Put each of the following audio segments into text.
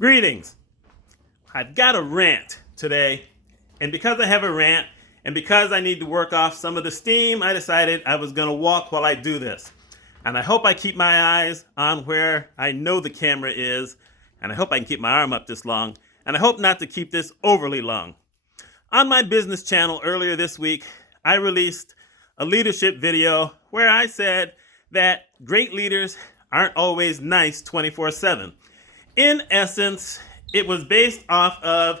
Greetings. I've got a rant today, and because I have a rant, and because I need to work off some of the steam, I decided I was going to walk while I do this. And I hope I keep my eyes on where I know the camera is, and I hope I can keep my arm up this long, and I hope not to keep this overly long. On my business channel earlier this week, I released a leadership video where I said that great leaders aren't always nice 24/7. In essence, it was based off of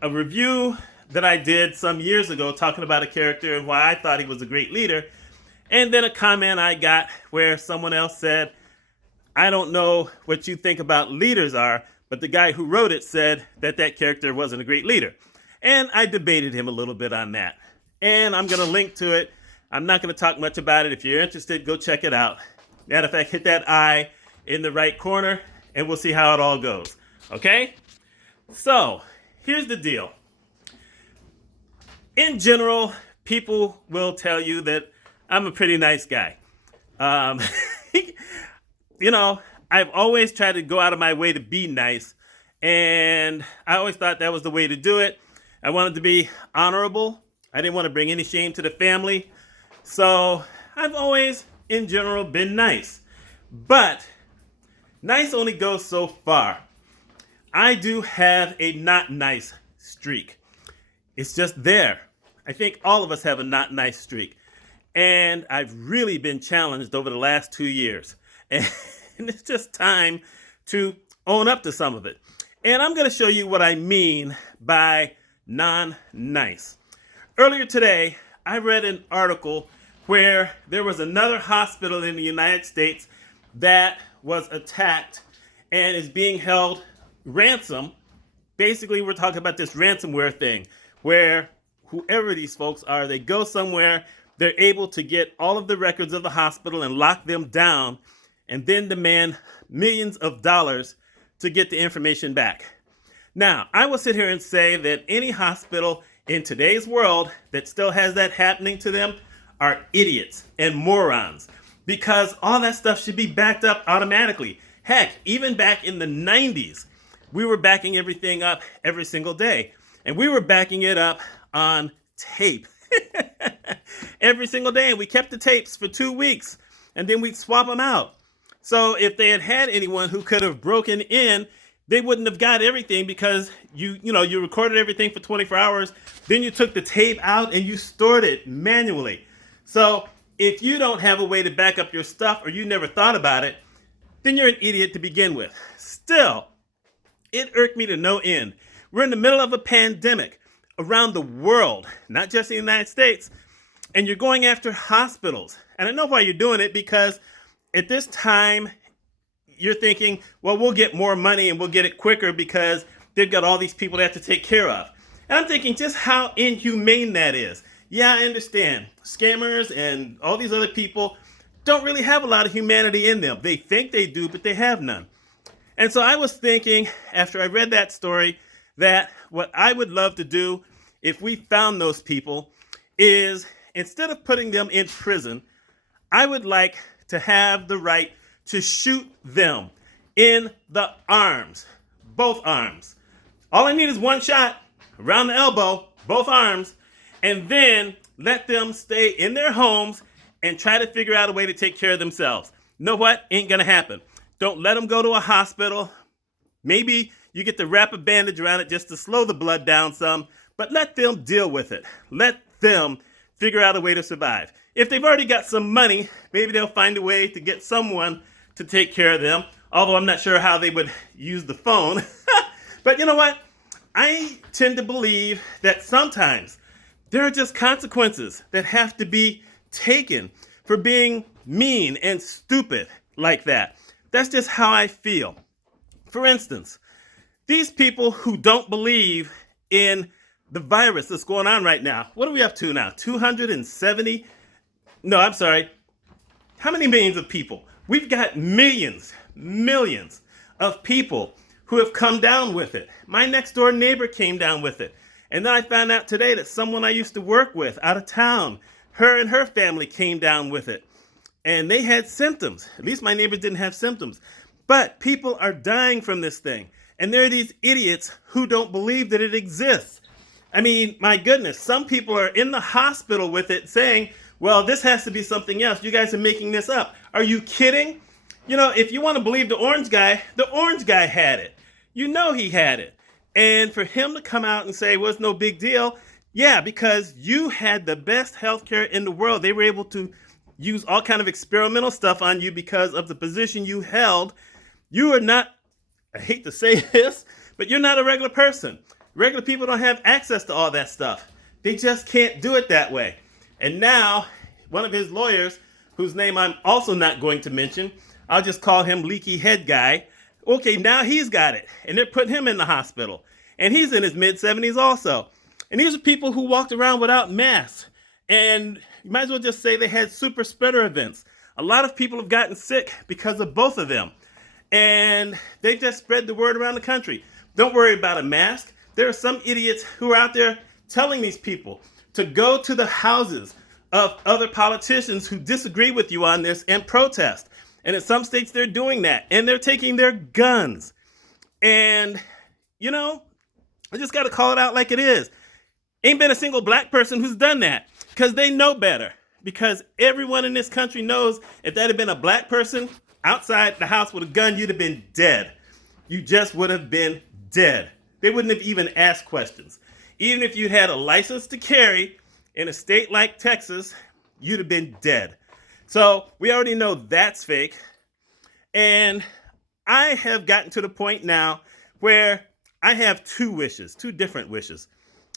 a review that I did some years ago talking about a character and why I thought he was a great leader. And then a comment I got where someone else said, I don't know what you think about leaders are, but the guy who wrote it said that that character wasn't a great leader. And I debated him a little bit on that. And I'm going to link to it. I'm not going to talk much about it. If you're interested, go check it out. Matter of fact, hit that I in the right corner and we'll see how it all goes. Okay? So, here's the deal. In general, people will tell you that I'm a pretty nice guy. I've always tried to go out of my way to be nice, and I always thought that was the way to do it. I wanted to be honorable. I didn't want to bring any shame to the family. So, I've always, in general, been nice. But nice only goes so far. I do have a not nice streak. It's just there. I think all of us have a not nice streak. And I've really been challenged over the last 2 years. And it's just time to own up to some of it. And I'm going to show you what I mean by non-nice. Earlier today, I read an article where there was another hospital in the United States that was attacked and is being held ransom. Basically, we're talking about this ransomware thing where whoever these folks are, they go somewhere, they're able to get all of the records of the hospital and lock them down and then demand millions of dollars to get the information back. Now, I will sit here and say that any hospital in today's world that still has that happening to them are idiots and morons, because all that stuff should be backed up automatically. Heck, even back in the 90s, we were backing everything up every single day. And we were backing it up on tape every single day. And we kept the tapes for 2 weeks and then we'd swap them out. So if they had had anyone who could have broken in, they wouldn't have got everything, because you recorded everything for 24 hours. Then you took the tape out and you stored it manually. So if you don't have a way to back up your stuff, or you never thought about it, then you're an idiot to begin with. Still, it irked me to no end. We're in the middle of a pandemic around the world, not just in the United States, and you're going after hospitals. And I know why you're doing it, because at this time, you're thinking, well, we'll get more money and we'll get it quicker because they've got all these people they have to take care of. And I'm thinking just how inhumane that is. Yeah, I understand. Scammers and all these other people don't really have a lot of humanity in them. They think they do, but they have none. And so I was thinking, after I read that story, that what I would love to do if we found those people is, instead of putting them in prison, I would like to have the right to shoot them in the arms, both arms. All I need is one shot around the elbow, both arms, and then let them stay in their homes and try to figure out a way to take care of themselves. You know what? Ain't gonna happen. Don't let them go to a hospital. Maybe you get to wrap a bandage around it just to slow the blood down some, but let them deal with it. Let them figure out a way to survive. If they've already got some money, maybe they'll find a way to get someone to take care of them, although I'm not sure how they would use the phone. But you know what? I tend to believe that sometimes there are just consequences that have to be taken for being mean and stupid like that. That's just how I feel. For instance, these people who don't believe in the virus that's going on right now, what are we up to now? 270? No, I'm sorry. How many millions of people? We've got millions of people who have come down with it. My next door neighbor came down with it. And then I found out today that someone I used to work with out of town, her and her family came down with it. And they had symptoms. At least my neighbors didn't have symptoms. But people are dying from this thing. And there are these idiots who don't believe that it exists. I mean, my goodness, some people are in the hospital with it saying, well, this has to be something else. You guys are making this up. Are you kidding? You know, if you want to believe the orange guy had it. You know he had it. And for him to come out and say, well, it's no big deal. Yeah, because you had the best healthcare in the world. They were able to use all kind of experimental stuff on you because of the position you held. You are not, I hate to say this, but you're not a regular person. Regular people don't have access to all that stuff. They just can't do it that way. And now, one of his lawyers, whose name I'm also not going to mention, I'll just call him Leaky Head Guy. Okay, now he's got it. And they're putting him in the hospital. And he's in his mid-70s also. And these are people who walked around without masks. And you might as well just say they had super spreader events. A lot of people have gotten sick because of both of them. And they just spread the word around the country. Don't worry about a mask. There are some idiots who are out there telling these people to go to the houses of other politicians who disagree with you on this and protest. And in some states, they're doing that. And they're taking their guns. And, you know, I just got to call it out like it is. Ain't been a single black person who's done that because they know better. Because everyone in this country knows if that had been a black person outside the house with a gun, you'd have been dead. You just would have been dead. They wouldn't have even asked questions. Even if you had a license to carry in a state like Texas, you'd have been dead. So we already know that's fake. And I have gotten to the point now where I have two different wishes.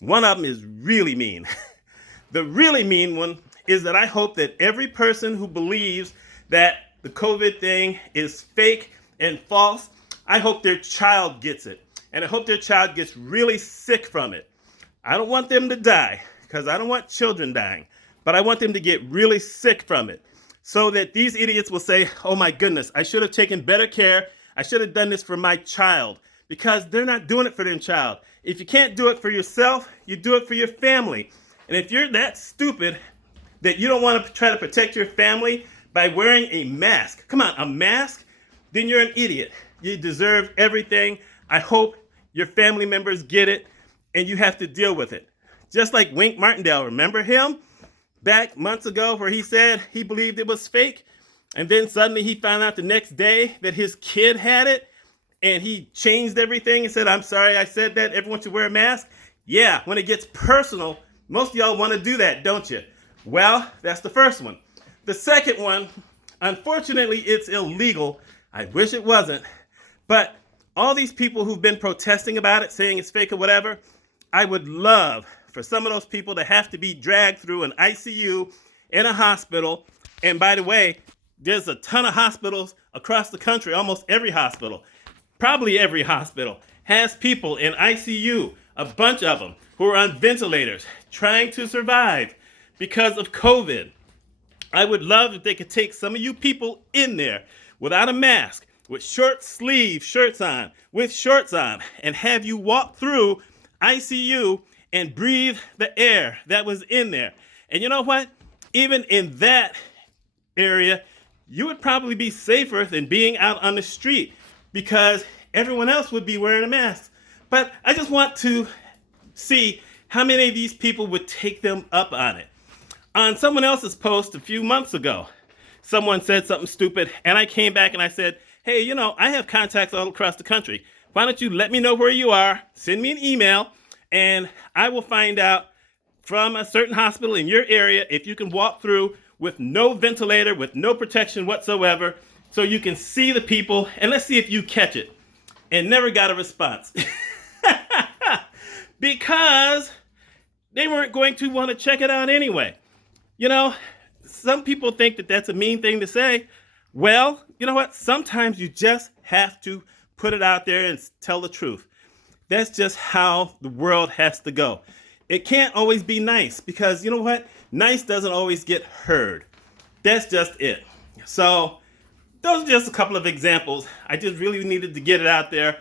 One of them is really mean. The really mean one is that I hope that every person who believes that the COVID thing is fake and false, I hope their child gets it. And I hope their child gets really sick from it. I don't want them to die because I don't want children dying, but I want them to get really sick from it so that these idiots will say, oh my goodness, I should have taken better care. I should have done this for my child, because they're not doing it for their child. If you can't do it for yourself, you do it for your family. And if you're that stupid that you don't want to try to protect your family by wearing a mask, come on, a mask, then you're an idiot. You deserve everything. I hope your family members get it and you have to deal with it. Just like Wink Martindale, remember him back months ago where he said he believed it was fake? And then suddenly he found out the next day that his kid had it and he changed everything and said, I'm sorry I said that, everyone should wear a mask. Yeah, when it gets personal, most of y'all want to do that, don't you? Well, that's the first one. The second one, unfortunately, it's illegal. I wish it wasn't. But all these people who've been protesting about it, saying it's fake or whatever, I would love for some of those people to have to be dragged through an ICU in a hospital. And by the way, there's a ton of hospitals across the country. Almost every hospital, probably every hospital, has people in ICU, a bunch of them, who are on ventilators trying to survive because of COVID. I would love if they could take some of you people in there without a mask, with short sleeve shirts on, with shorts on, and have you walk through ICU and breathe the air that was in there. And you know what? Even in that area, you would probably be safer than being out on the street because everyone else would be wearing a mask. But I just want to see how many of these people would take them up on it. On someone else's post a few months ago, someone said something stupid, and I came back and I said, hey, you know, I have contacts all across the country. Why don't you let me know where you are, send me an email, and I will find out from a certain hospital in your area if you can walk through with no ventilator, with no protection whatsoever, so you can see the people, and let's see if you catch it. And never got a response. Because they weren't going to want to check it out anyway. You know, some people think that that's a mean thing to say. Well, you know what? Sometimes you just have to put it out there and tell the truth. That's just how the world has to go. It can't always be nice because, you know what? Nice doesn't always get heard. That's just it. So those are just a couple of examples. I just really needed to get it out there.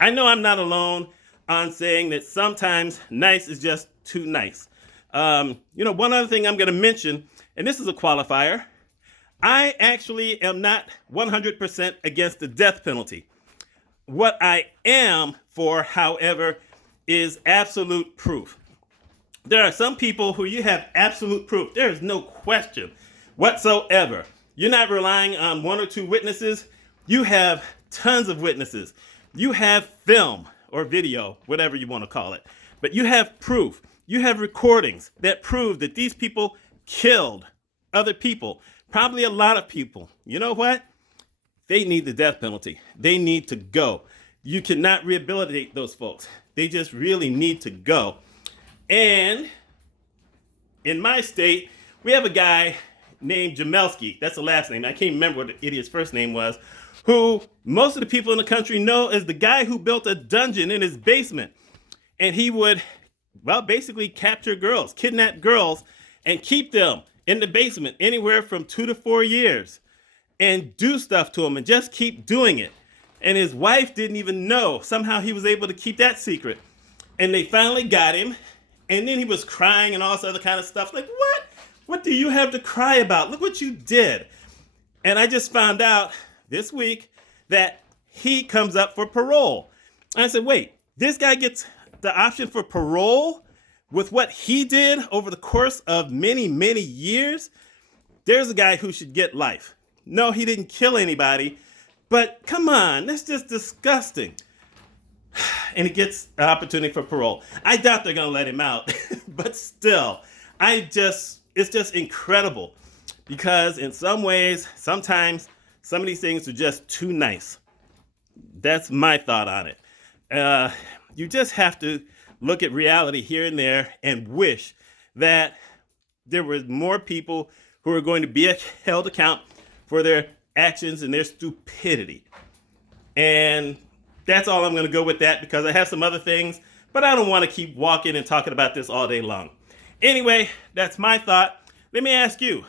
I know I'm not alone on saying that sometimes nice is just too nice. You know, one other thing I'm going to mention, and this is a qualifier, I actually am not 100% against the death penalty. What I am for, however, is absolute proof. There are some people who you have absolute proof. There is no question whatsoever. You're not relying on one or two witnesses. You have tons of witnesses. You have film or video, whatever you want to call it. But you have proof. You have recordings that prove that these people killed other people, probably a lot of people. You know what? They need the death penalty. They need to go. You cannot rehabilitate those folks. They just really need to go. And in my state, we have a guy named Jamelski. That's the last name. I can't remember what the idiot's first name was, who most of the people in the country know as the guy who built a dungeon in his basement. And he would, well, basically capture girls, kidnap girls, and keep them in the basement anywhere from 2 to 4 years and do stuff to them and just keep doing it. And his wife didn't even know. Somehow he was able to keep that secret. And they finally got him. And then he was crying and all this other kind of stuff. Like, what? What do you have to cry about? Look what you did. And I just found out this week that he comes up for parole. And I said, wait, this guy gets the option for parole with what he did over the course of many, many years? There's a guy who should get life. No, he didn't kill anybody, but come on, that's just disgusting. And he gets an opportunity for parole. I doubt they're going to let him out, but still, it's just incredible because in some ways, sometimes some of these things are just too nice. That's my thought on it. You just have to look at reality here and there and wish that there were more people who are going to be held account for their actions and their stupidity. And that's all I'm going to go with that because I have some other things, but I don't want to keep walking and talking about this all day long. Anyway, that's my thought. Let me ask you,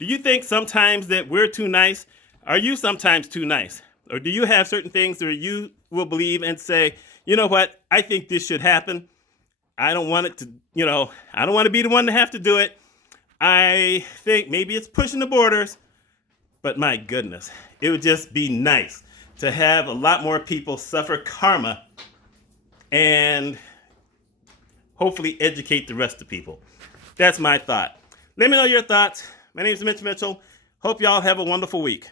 do you think sometimes that we're too nice? Are you sometimes too nice? Or do you have certain things that you will believe and say, you know what, I think this should happen. I don't want it to, I don't want to be the one to have to do it. I think maybe it's pushing the borders, but my goodness, it would just be nice to have a lot more people suffer karma and hopefully educate the rest of people. That's my thought. Let me know your thoughts. My name is Mitch Mitchell. Hope y'all have a wonderful week.